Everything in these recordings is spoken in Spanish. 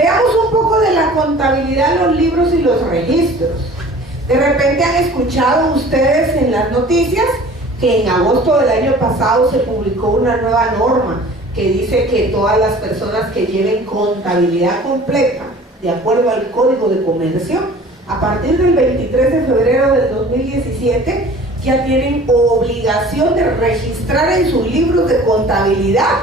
Veamos un poco de la contabilidad, los libros y los registros. De repente han escuchado ustedes en las noticias que en agosto del año pasado se publicó una nueva norma que dice que todas las personas que lleven contabilidad completa, de acuerdo al Código de Comercio, a partir del 23 de febrero del 2017, ya tienen obligación de registrar en sus libros de contabilidad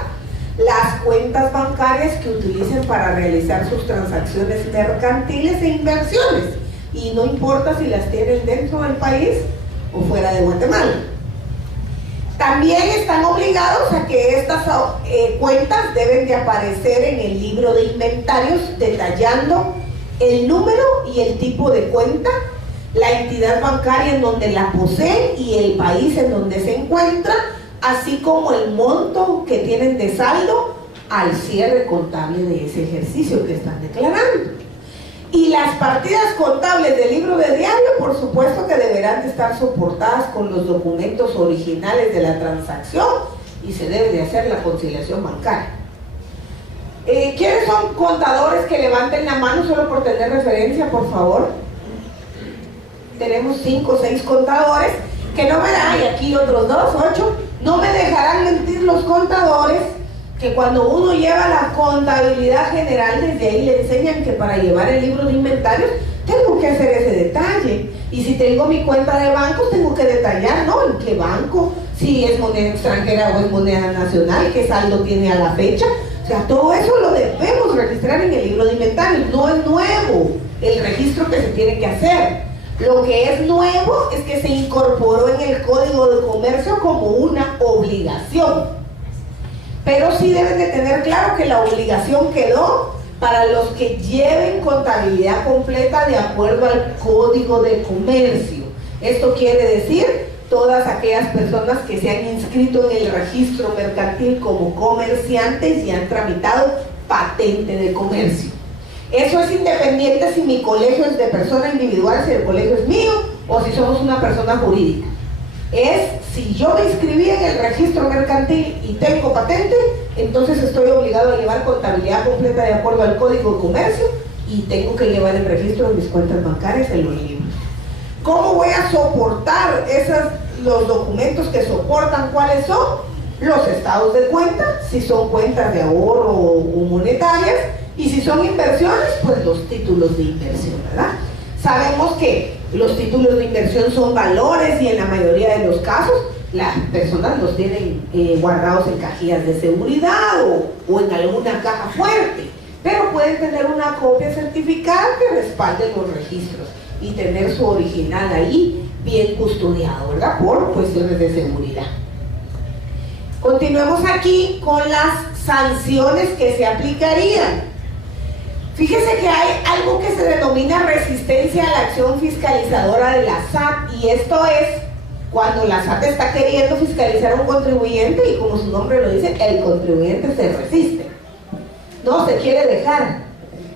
las cuentas bancarias que utilicen para realizar sus transacciones mercantiles e inversiones, y no importa si las tienen dentro del país o fuera de Guatemala. También están obligados a que estas cuentas deben de aparecer en el libro de inventarios detallando el número y el tipo de cuenta, la entidad bancaria en donde la poseen y el país en donde se encuentra, así como el monto que tienen de saldo al cierre contable de ese ejercicio que están declarando. Y las partidas contables del libro de diario, por supuesto que deberán de estar soportadas con los documentos originales de la transacción y se debe de hacer la conciliación bancaria. ¿Quiénes son contadores que levanten la mano solo por tener referencia, por favor? Tenemos 5 o 6 contadores que no me dan, y aquí otros 2, 8. No me dejarán mentir los contadores que cuando uno lleva la contabilidad general, desde ahí le enseñan que para llevar el libro de inventarios tengo que hacer ese detalle. Y si tengo mi cuenta de banco, tengo que detallar, ¿no? En qué banco, si es moneda extranjera o es moneda nacional, qué saldo tiene a la fecha. O sea, todo eso lo debemos registrar en el libro de inventarios. No es nuevo el registro que se tiene que hacer. Lo que es nuevo es que se incorporó en el Código de Comercio como una obligación. Pero sí deben de tener claro que la obligación quedó para los que lleven contabilidad completa de acuerdo al Código de Comercio. Esto quiere decir todas aquellas personas que se han inscrito en el registro mercantil como comerciantes y han tramitado patente de comercio. Eso es independiente si mi colegio es de persona individual, si el colegio es mío o si somos una persona jurídica. Es si yo me inscribí en el registro mercantil y tengo patente, entonces estoy obligado a llevar contabilidad completa de acuerdo al Código de Comercio y tengo que llevar el registro de mis cuentas bancarias en los libros. ¿Cómo voy a soportar los documentos que soportan? ¿Cuáles son? Los estados de cuenta, si son cuentas de ahorro o monetarias, y si son inversiones, pues los títulos de inversión, ¿verdad? Sabemos que los títulos de inversión son valores y en la mayoría de los casos las personas los tienen guardados en cajillas de seguridad o en alguna caja fuerte, pero pueden tener una copia certificada que respalde los registros y tener su original ahí bien custodiado, ¿verdad? Por cuestiones de seguridad. Continuemos aquí con las sanciones que se aplicarían. Fíjese que hay algo que se denomina resistencia a la acción fiscalizadora de la SAT, y esto es cuando la SAT está queriendo fiscalizar a un contribuyente y, como su nombre lo dice, el contribuyente se resiste, no se quiere dejar.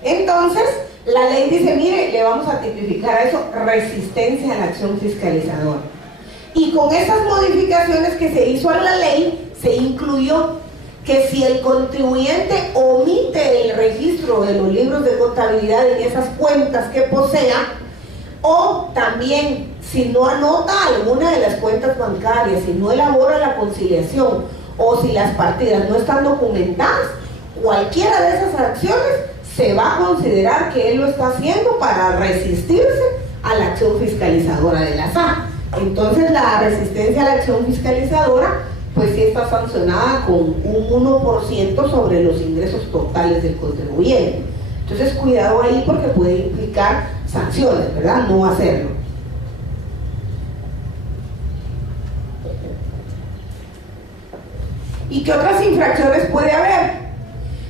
Entonces la ley dice, mire, le vamos a tipificar a eso resistencia a la acción fiscalizadora, y con esas modificaciones que se hizo a la ley se incluyó que si el contribuyente omite el registro de los libros de contabilidad en esas cuentas que posea, o también si no anota alguna de las cuentas bancarias, si no elabora la conciliación, o si las partidas no están documentadas, cualquiera de esas acciones se va a considerar que él lo está haciendo para resistirse a la acción fiscalizadora de la SAT. Entonces la resistencia a la acción fiscalizadora pues sí está sancionada con un 1% sobre los ingresos totales del contribuyente. Entonces cuidado ahí porque puede implicar sanciones, ¿verdad? No hacerlo. ¿Y qué otras infracciones puede haber?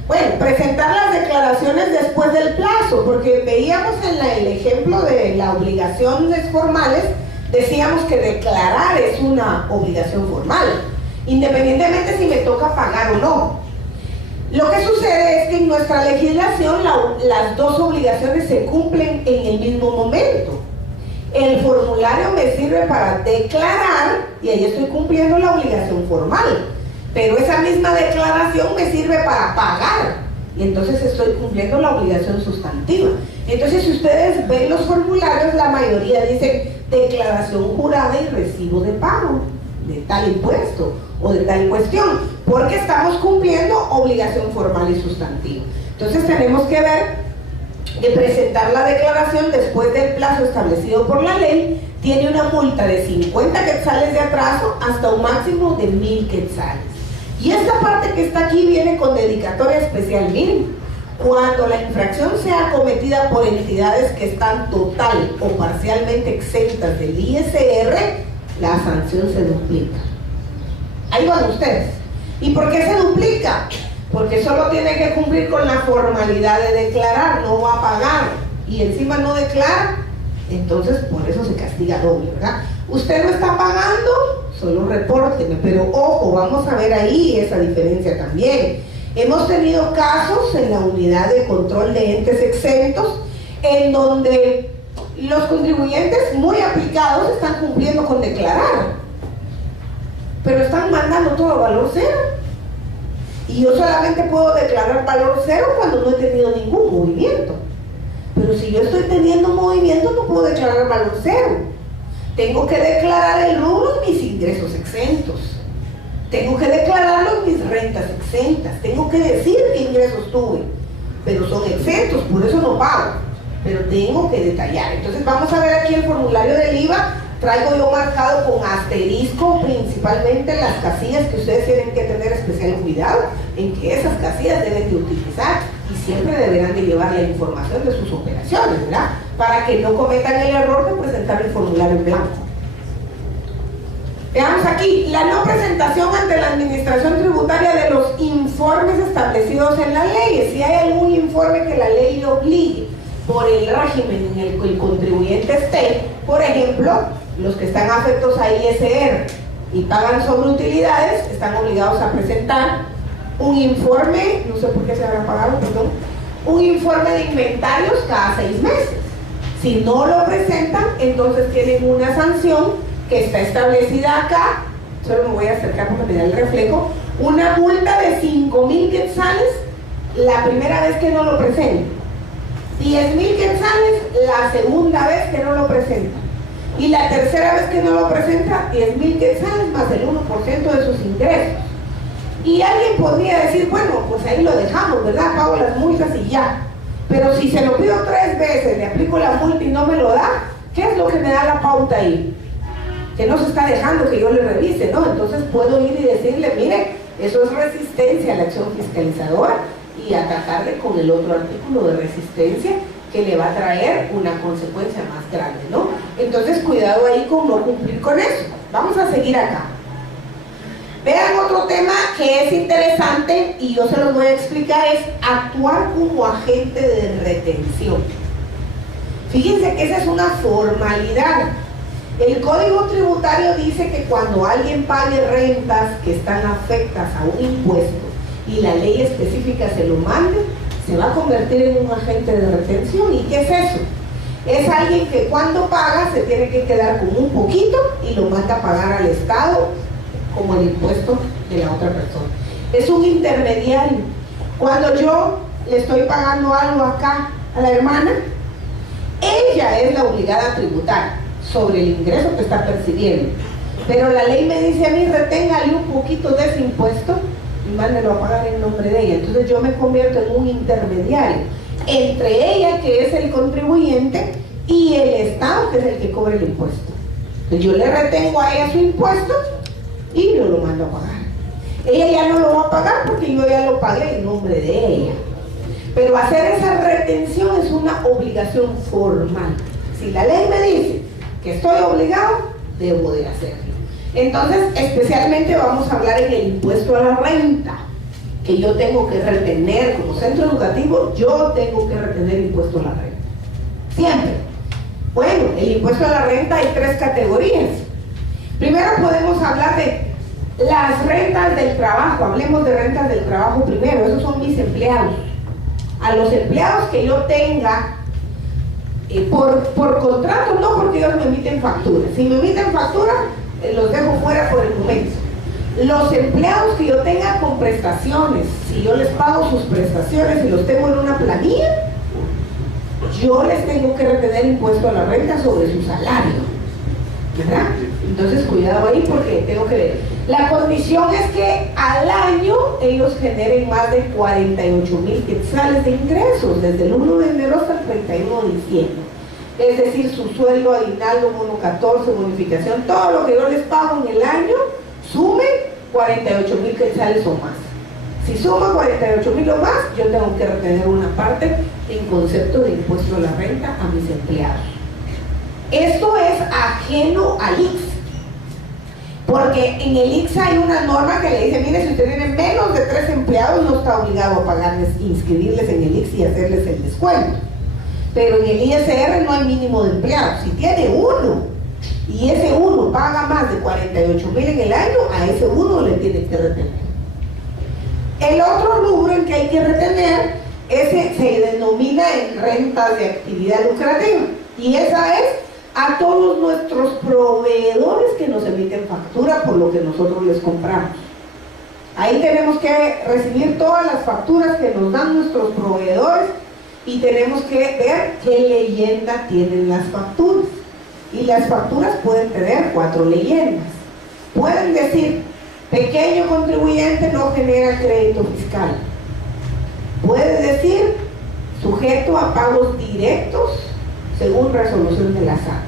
Bueno, presentar las declaraciones después del plazo, porque veíamos en el ejemplo de las obligaciones formales, decíamos que declarar es una obligación formal, independientemente si me toca pagar o no. Lo que sucede es que en nuestra legislación las dos obligaciones se cumplen en el mismo momento. El formulario me sirve para declarar y ahí estoy cumpliendo la obligación formal, pero esa misma declaración me sirve para pagar entonces estoy cumpliendo la obligación sustantiva. Entonces, si ustedes ven los formularios, la mayoría dicen declaración jurada y recibo de pago de tal impuesto o de tal cuestión, porque estamos cumpliendo obligación formal y sustantiva. Entonces tenemos que ver de presentar la declaración después del plazo establecido por la ley. Tiene una multa de 50 quetzales de atraso hasta un máximo de 1000 quetzales. Y esta parte que está aquí viene con dedicatoria especial. Miren, cuando la infracción sea cometida por entidades que están total o parcialmente exentas del ISR, la sanción se duplica. Ahí van ustedes. ¿Y por qué se duplica? Porque solo tiene que cumplir con la formalidad de declarar, no va a pagar, y encima no declara, entonces por eso se castiga doble, ¿verdad? Usted no está pagando, solo repórteme, pero ojo, vamos a ver ahí esa diferencia también. Hemos tenido casos en la unidad de control de entes exentos en donde los contribuyentes muy aplicados están cumpliendo con declarar, pero están mandando todo a valor cero. Y yo solamente puedo declarar valor cero cuando no he tenido ningún movimiento. Pero si yo estoy teniendo movimiento, no puedo declarar valor cero. Tengo que declarar el rubro en mis ingresos exentos. Tengo que declararlo en mis rentas exentas. Tengo que decir qué ingresos tuve. Pero son exentos, por eso no pago. Pero tengo que detallar. Entonces vamos a ver aquí el formulario del IVA. Traigo yo marcado con asterisco principalmente las casillas que ustedes tienen que tener especial cuidado en que esas casillas deben de utilizar y siempre deberán de llevar la información de sus operaciones, ¿verdad? Para que no cometan el error de presentar el formulario en blanco. Veamos aquí, la no presentación ante la administración tributaria de los informes establecidos en las leyes. Si hay algún informe que la ley le obligue por el régimen en el que el contribuyente esté, por ejemplo, los que están afectos a ISR y pagan sobre utilidades, están obligados a presentar un informe, no sé por qué se habrá pagado, perdón, un informe de inventarios cada 6 meses. Si no lo presentan, entonces tienen una sanción que está establecida acá, solo me voy a acercar porque me da el reflejo, una multa de 5,000 quetzales la primera vez que no lo presentan, 10,000 quetzales la segunda vez que no lo presentan, y la tercera vez que no lo presenta, 10,000 quetzales más el 1% de sus ingresos. Y alguien podría decir, bueno, pues ahí lo dejamos, ¿verdad? Pago las multas y ya. Pero si se lo pido 3 veces, le aplico la multa y no me lo da, ¿qué es lo que me da la pauta ahí? Que no se está dejando que yo le revise, ¿no? Entonces puedo ir y decirle, mire, eso es resistencia a la acción fiscalizadora y atacarle con el otro artículo de resistencia que le va a traer una consecuencia más grande, ¿no? Entonces cuidado ahí con no cumplir con eso. Vamos a seguir acá. Vean otro tema que es interesante y yo se los voy a explicar, es actuar como agente de retención. Fíjense que esa es una formalidad. El Código Tributario dice que cuando alguien pague rentas que están afectas a un impuesto y la ley específica se lo mande, se va a convertir en un agente de retención. ¿Y qué es eso? Es alguien que cuando paga se tiene que quedar con un poquito y lo manda a pagar al Estado como el impuesto de la otra persona. Es un intermediario. Cuando yo le estoy pagando algo acá a la hermana, ella es la obligada a tributar sobre el ingreso que está percibiendo. Pero la ley me dice a mí, reténgale un poquito de ese impuesto y mándelo a pagar en nombre de ella. Entonces yo me convierto en un intermediario entre ella, que es el contribuyente, y el Estado, que es el que cobra el impuesto. Entonces yo le retengo a ella su impuesto y yo lo mando a pagar. Ella ya no lo va a pagar porque yo ya lo pagué en nombre de ella. Pero hacer esa retención es una obligación formal. Si la ley me dice que estoy obligado, debo de hacerlo. Entonces, especialmente vamos a hablar en el impuesto a la renta, que yo tengo que retener como centro educativo, yo tengo que retener impuesto a la renta. Siempre. Bueno, el impuesto a la renta hay 3 categorías. Primero podemos hablar de las rentas del trabajo. Hablemos de rentas del trabajo primero. Esos son mis empleados. A los empleados que yo tenga por contrato, no porque ellos me emiten facturas. Si me emiten facturas, los dejo fuera por el momento. Los empleados que yo tenga con prestaciones, si yo les pago sus prestaciones y los tengo en una planilla, yo les tengo que retener impuesto a la renta sobre su salario, ¿verdad? Entonces cuidado ahí porque tengo que ver. La condición es que al año ellos generen más de 48,000 quetzales de ingresos desde el 1 de enero hasta el 31 de diciembre. Es decir, su sueldo, aguinaldo, bono 14, bonificación, todo lo que yo les pago en el año, sume 48,000 quetzales o más. Si suma 48,000 o más, yo tengo que retener una parte en concepto de impuesto a la renta a mis empleados. Esto es ajeno al IX, porque en el IX hay una norma que le dice, mire, si usted tiene menos de 3 empleados, no está obligado a pagarles, inscribirles en el IX y hacerles el descuento. Pero en el ISR no hay mínimo de empleados. Si tiene uno y ese uno paga más de 48,000 en el año, a ese uno le tiene que retener. El otro rubro en que hay que retener, ese se denomina en rentas de actividad lucrativa, y esa es a todos nuestros proveedores que nos emiten factura por lo que nosotros les compramos. Ahí tenemos que recibir todas las facturas que nos dan nuestros proveedores y tenemos que ver qué leyenda tienen las facturas. Y las facturas pueden tener 4 leyendas. Pueden decir, pequeño contribuyente no genera crédito fiscal. Puede decir, sujeto a pagos directos según resolución de la SAT.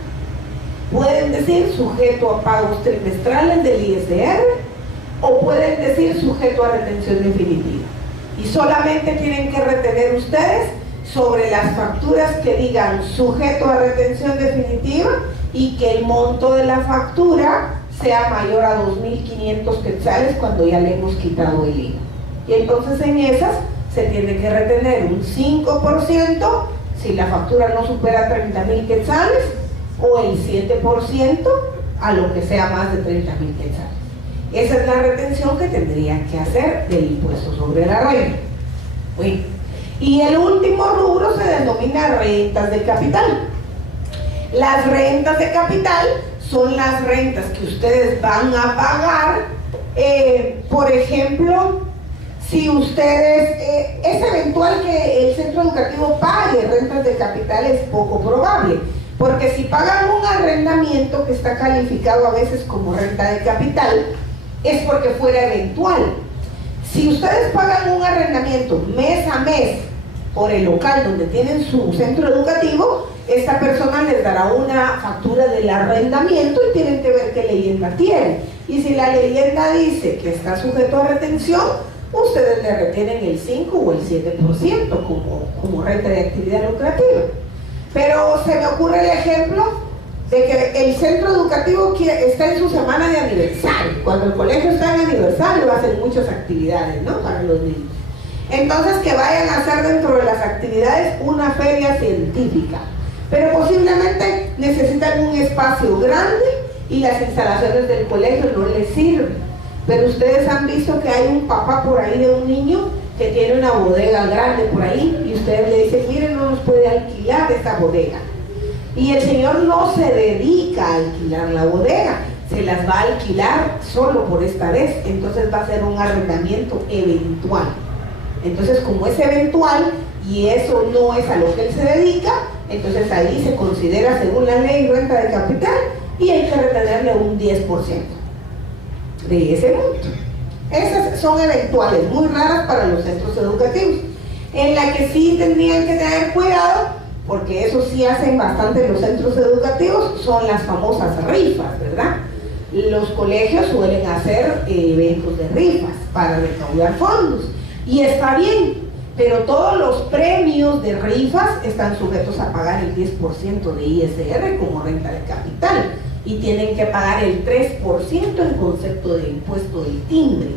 Pueden decir, sujeto a pagos trimestrales del ISR, o pueden decir, sujeto a retención definitiva. Y solamente tienen que retener ustedes sobre las facturas que digan sujeto a retención definitiva y que el monto de la factura sea mayor a 2.500 quetzales cuando ya le hemos quitado el IVA. Y entonces en esas se tiene que retener un 5% si la factura no supera 30,000 quetzales, o el 7% a lo que sea más de 30,000 quetzales. Esa es la retención que tendrían que hacer del impuesto sobre la renta. Bueno, y el último rubro se denomina rentas de capital. Las rentas de capital son las rentas que ustedes van a pagar, por ejemplo, si ustedes, es eventual que el centro educativo pague rentas de capital, es poco probable, porque si pagan un arrendamiento que está calificado a veces como renta de capital, es porque fuera eventual. Si ustedes pagan un arrendamiento mes a mes por el local donde tienen su centro educativo, esta persona les dará una factura del arrendamiento y tienen que ver qué leyenda tiene. Y si la leyenda dice que está sujeto a retención, ustedes le retienen el 5 o el 7% como renta de actividad lucrativa. Pero se me ocurre el ejemplo de que el centro educativo está en su semana de aniversario. Cuando el colegio está en aniversario hacen muchas actividades, ¿no?, para los niños. Entonces que vayan a hacer dentro de las actividades una feria científica, pero posiblemente necesitan un espacio grande y las instalaciones del colegio no les sirven. Pero ustedes han visto que hay un papá por ahí de un niño que tiene una bodega grande por ahí y ustedes le dicen, miren, no nos puede alquilar esta bodega. Y el señor no se dedica a alquilar la bodega, se las va a alquilar solo por esta vez, entonces va a ser un arrendamiento eventual. Entonces, como es eventual y eso no es a lo que él se dedica, entonces ahí se considera, según la ley, renta de capital y hay que retenerle un 10% de ese monto. Esas son eventuales, muy raras para los centros educativos. En la que sí tendrían que tener cuidado, porque eso sí hacen bastante los centros educativos, son las famosas rifas, ¿verdad? Los colegios suelen hacer eventos de rifas para recaudar fondos. Y está bien, pero todos los premios de rifas están sujetos a pagar el 10% de ISR como renta de capital y tienen que pagar el 3% en concepto de impuesto del timbre.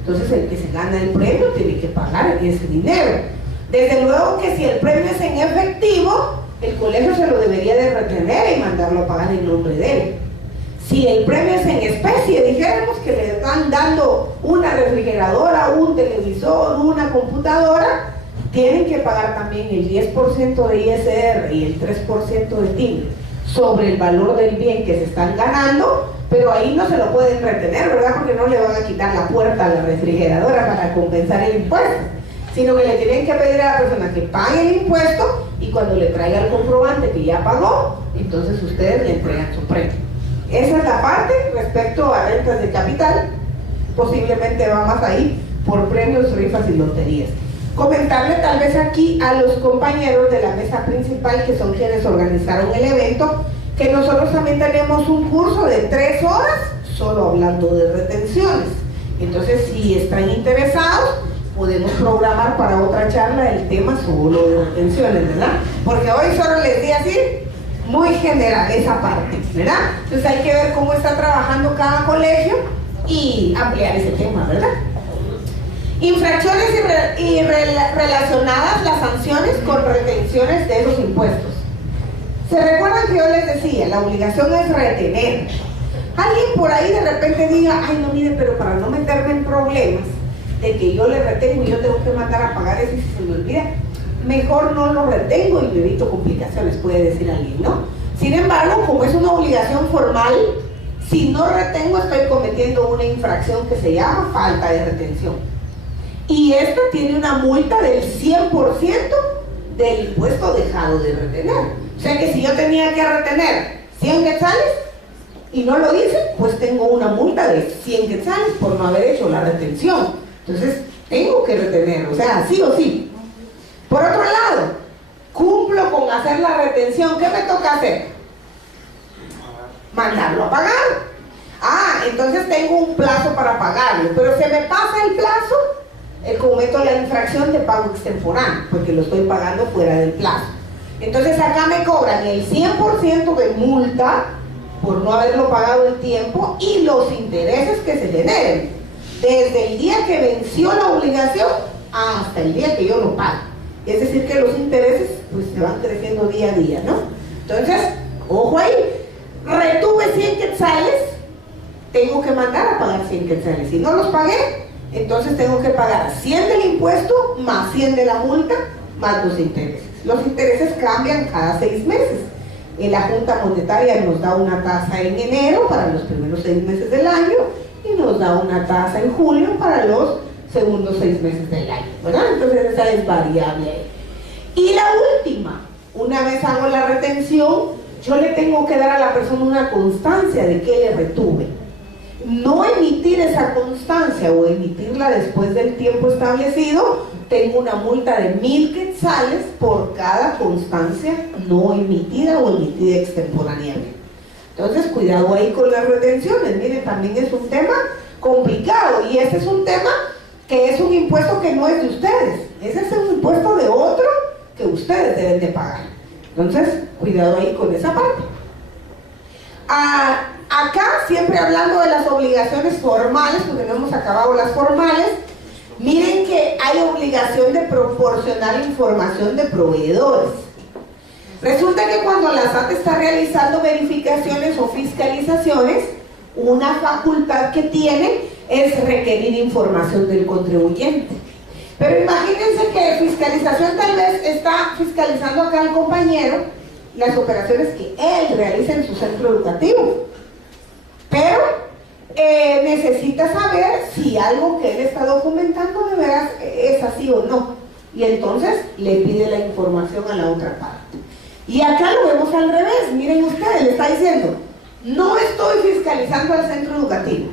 Entonces el que se gana el premio tiene que pagar ese dinero. Desde luego que si el premio es en efectivo, el colegio se lo debería de retener y mandarlo a pagar en nombre de él. Si el premio es en especie, dijéramos que le están dando una refrigeradora, un televisor, una computadora, tienen que pagar también el 10% de ISR y el 3% de timbre sobre el valor del bien que se están ganando, pero ahí no se lo pueden retener, ¿verdad? Porque no le van a quitar la puerta a la refrigeradora para compensar el impuesto, sino que le tienen que pedir a la persona que pague el impuesto, y cuando le traiga el comprobante que ya pagó, entonces ustedes le entregan su premio. Esa es la parte respecto a rentas de capital. Posiblemente va más ahí por premios, rifas y loterías. Comentarle tal vez aquí a los compañeros de la mesa principal, que son quienes organizaron el evento, que nosotros también tenemos un curso de 3 horas solo hablando de retenciones. Entonces, si están interesados, podemos programar para otra charla el tema solo de retenciones, ¿verdad? Porque hoy solo les di así muy general esa parte, ¿verdad? Entonces hay que ver cómo está trabajando cada colegio y ampliar ese tema, ¿verdad? Infracciones y relacionadas las sanciones con retenciones de esos impuestos. ¿Se recuerdan que yo les decía? La obligación es retener. Alguien por ahí de repente diga, ay no, mire, pero para no meterme en problemas de que yo le retengo y yo tengo que mandar a pagar eso y si se me olvida, mejor no lo retengo y me evito complicaciones, puede decir alguien, ¿no? Sin embargo, como es una obligación formal, si no retengo estoy cometiendo una infracción que se llama falta de retención. Y esta tiene una multa del 100% del impuesto dejado de retener. O sea que si yo tenía que retener 100 quetzales y no lo hice, pues tengo una multa de 100 quetzales por no haber hecho la retención. Entonces, tengo que retener, o sea, sí o sí. Por otro lado, cumplo con hacer la retención. ¿Qué me toca hacer? Mandarlo a pagar. Ah, entonces tengo un plazo para pagarlo, pero se me pasa el plazo, cometo la infracción de pago extemporáneo, porque lo estoy pagando fuera del plazo. Entonces acá me cobran el 100% de multa por no haberlo pagado en tiempo y los intereses que se generen desde el día que venció la obligación hasta el día que yo lo pago. Es decir, que los intereses pues se van creciendo día a día, ¿no? Entonces, ojo ahí, retuve 100 quetzales, tengo que mandar a pagar 100 quetzales. Si no los pagué, entonces tengo que pagar 100 del impuesto más 100 de la multa más los intereses. Los intereses cambian cada 6 meses. La Junta Monetaria nos da una tasa en enero para los primeros 6 meses del año y nos da una tasa en julio para los segundos 6 meses del año, ¿verdad? Entonces esa es variable ahí. Y la última, una vez hago la retención, yo le tengo que dar a la persona una constancia de que le retuve. No emitir esa constancia o emitirla después del tiempo establecido, tengo una multa de 1000 quetzales por cada constancia no emitida o emitida extemporáneamente. Entonces, cuidado ahí con las retenciones. Miren, también es un tema complicado y ese es un tema que es un impuesto que no es de ustedes. Ese es un impuesto de otro que ustedes deben de pagar. Entonces, cuidado ahí con esa parte. Acá, siempre hablando de las obligaciones formales, porque no hemos acabado las formales, miren que hay obligación de proporcionar información de proveedores. Resulta que cuando la SAT está realizando verificaciones o fiscalizaciones, una facultad que tiene es requerir información del contribuyente. Pero imagínense que fiscalización tal vez está fiscalizando acá el compañero las operaciones que él realiza en su centro educativo. Pero necesita saber si algo que él está documentando de veras es así o no. Y entonces le pide la información a la otra parte. Y acá lo vemos al revés. Miren ustedes, le está diciendo, no estoy fiscalizando al centro educativo.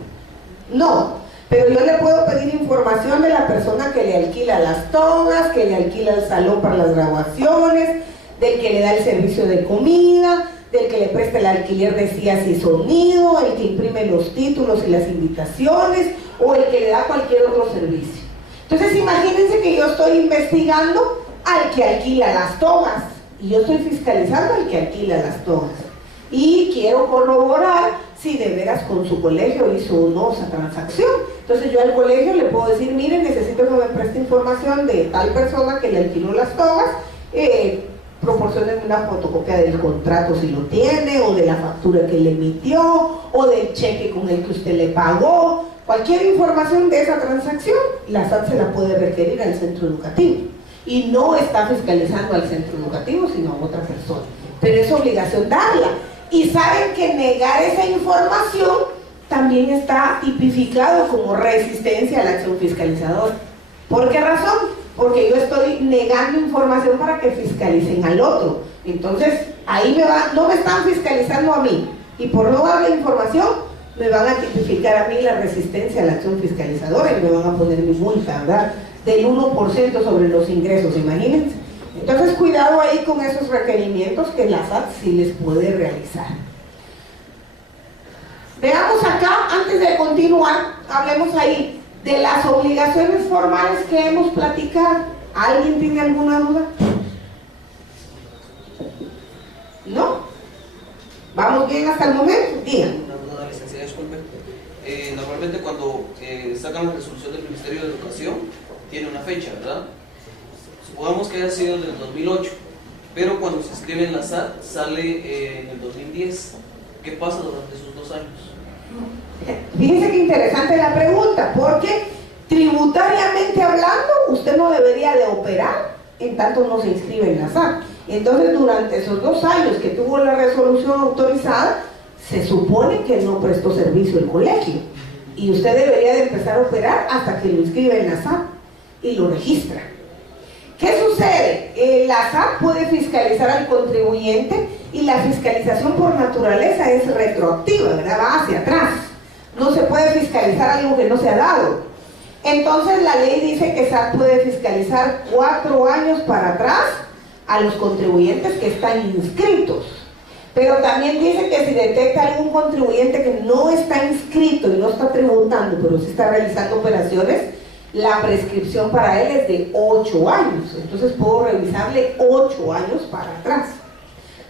No, pero yo le puedo pedir información de la persona que le alquila las togas, que le alquila el salón para las graduaciones, del que le da el servicio de comida, del que le presta el alquiler de sillas y sonido, el que imprime los títulos y las invitaciones, o el que le da cualquier otro servicio. Entonces imagínense que yo estoy investigando al que alquila las togas, y yo estoy fiscalizando al que alquila las togas, y quiero corroborar si de veras con su colegio hizo o no esa transacción. Entonces yo al colegio le puedo decir, miren, necesito que me preste información de tal persona que le alquiló las togas, proporcionen una fotocopia del contrato si lo tiene, o de la factura que le emitió, o del cheque con el que usted le pagó. Cualquier información de esa transacción, la SAT se la puede requerir al centro educativo. y no está fiscalizando al centro educativo, sino a otra persona. Pero es obligación darla. Y saben que negar esa información también está tipificado como resistencia a la acción fiscalizadora. ¿Por qué razón? Porque yo estoy negando información para que fiscalicen al otro. Entonces, ahí no me están fiscalizando a mí. Y por no darle información, me van a tipificar a mí la resistencia a la acción fiscalizadora y me van a poner mi multa, ¿verdad? Del 1% sobre los ingresos, imagínense. Entonces, cuidado ahí con esos requerimientos que la SAT sí les puede realizar. Veamos acá, antes de continuar, hablemos ahí de las obligaciones formales que hemos platicado. ¿Alguien tiene alguna duda? ¿No? ¿Vamos bien hasta el momento? Digan. Una duda, licenciada, disculpe. Normalmente cuando sacan la resolución del Ministerio de Educación, tiene una fecha, ¿verdad? Supongamos que haya sido del 2008, pero cuando se inscribe en la SAT sale en el 2010. ¿Qué pasa durante esos 2 años? Fíjense qué interesante la pregunta, porque tributariamente hablando, usted no debería de operar en tanto no se inscribe en la SAT. Entonces, durante esos 2 años que tuvo la resolución autorizada, se supone que no prestó servicio el colegio. Y usted debería de empezar a operar hasta que lo inscribe en la SAT y lo registra. ¿Qué sucede? La SAT puede fiscalizar al contribuyente y la fiscalización por naturaleza es retroactiva, ¿verdad? Va hacia atrás. No se puede fiscalizar algo que no se ha dado. Entonces la ley dice que SAT puede fiscalizar 4 años para atrás a los contribuyentes que están inscritos. Pero también dice que si detecta algún contribuyente que no está inscrito y no está tributando, pero sí está realizando operaciones, la prescripción para él es de 8 años. Entonces puedo revisarle 8 años para atrás.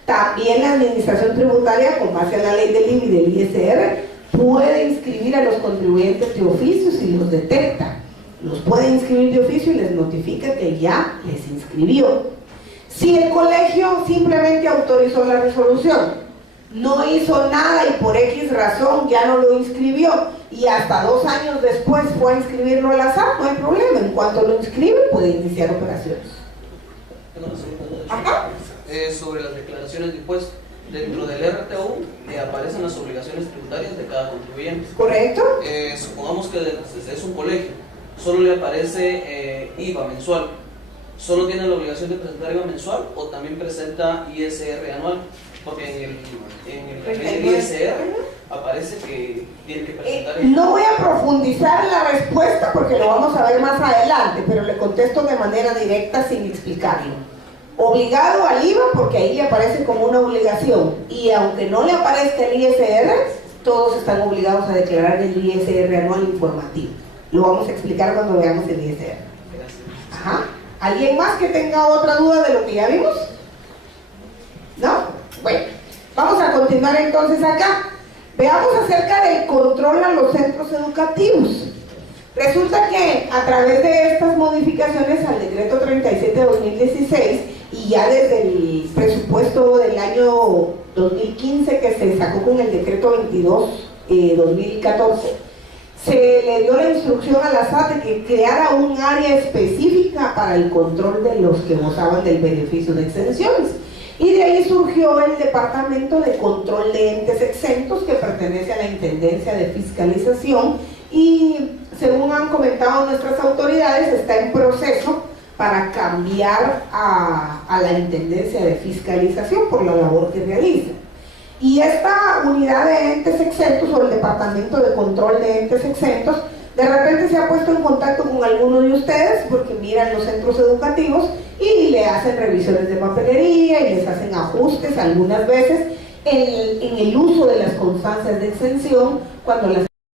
También la administración tributaria, con base a la ley del IVA y del ISR, puede inscribir a los contribuyentes de oficio si los detecta. Los puede inscribir de oficio y les notifica que ya les inscribió. Si el colegio simplemente autorizó la resolución, no hizo nada y por X razón ya no lo inscribió y hasta 2 años después fue a inscribirlo a la SAT, no hay problema. En cuanto lo inscribe, puede iniciar operaciones. Tengo una segunda duda. Ajá. Sobre las declaraciones de impuestos. Dentro del RTU aparecen las obligaciones tributarias de cada contribuyente. ¿Correcto? Supongamos que es un colegio, solo le aparece IVA mensual. ¿Solo tiene la obligación de presentar IVA mensual o también presenta ISR anual? Porque en el ISR aparece que tiene que presentar... No voy a profundizar en la respuesta porque lo vamos a ver más adelante, pero le contesto de manera directa sin explicarlo. Obligado al IVA porque ahí le aparece como una obligación, y aunque no le aparezca el ISR, todos están obligados a declarar el ISR anual informativo. Lo vamos a explicar cuando veamos el ISR. Ajá. ¿Alguien más que tenga otra duda de lo que ya vimos? ¿No? Bueno, vamos a continuar entonces acá. Veamos acerca del control a los centros educativos. Resulta que a través de estas modificaciones al decreto 37 de 2016 y ya desde el presupuesto del año 2015 que se sacó con el decreto 22 2014, se le dio la instrucción a la SAT de que creara un área específica para el control de los que gozaban del beneficio de exenciones. Y de ahí surgió el Departamento de Control de Entes Exentos, que pertenece a la Intendencia de Fiscalización y, según han comentado nuestras autoridades, está en proceso para cambiar a la Intendencia de Fiscalización por la labor que realiza. Y esta unidad de entes exentos o el Departamento de Control de Entes Exentos de repente se ha puesto en contacto con alguno de ustedes porque miran los centros educativos y le hacen revisiones de papelería y les hacen ajustes algunas veces en el uso de las constancias de exención cuando las